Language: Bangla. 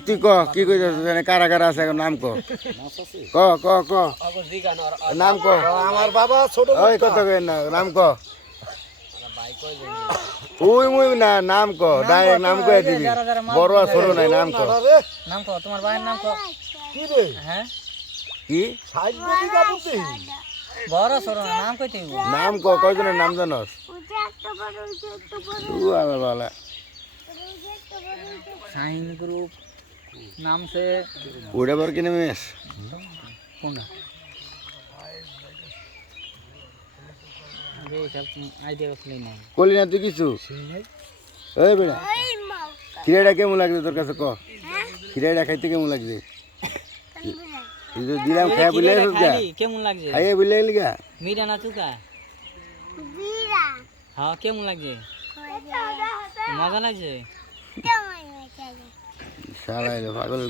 তুই ক কি কইছিস কারা কারা আছে নাম ক ক ক ক নাম ক আমার বাবা ছোট ওই কত কই না নাম ক ওই মুই না নাম ক ডাইরেক্ট নাম কই দিবি বড় আর ছোট নাই নাম ক নাম কো তোমার ভাইয়ের নাম কো কি রে হ্যাঁ কি সাইড গদি বাবুতে বড় সরো নাম কইতে হইব নাম ক কয়জনের নাম জানোস ও আমার বালা সাইন গ্রুপ नाम से ওটা বার কিনে মেস कोना अरे सब आइडिया उसले ना কলি না তুই কিছু এই বেড়া খিরাটা কেমন লাগছে তোর কাছে ক খিরাটা খাইতে কেমন লাগছে এই যে দিলাম খাই বলে গা কেমন লাগছে খাইয়ে বলে গা मीरा ना तू का मीरा हां কেমন লাগছে মজা লাগছে শালা এলো পাগল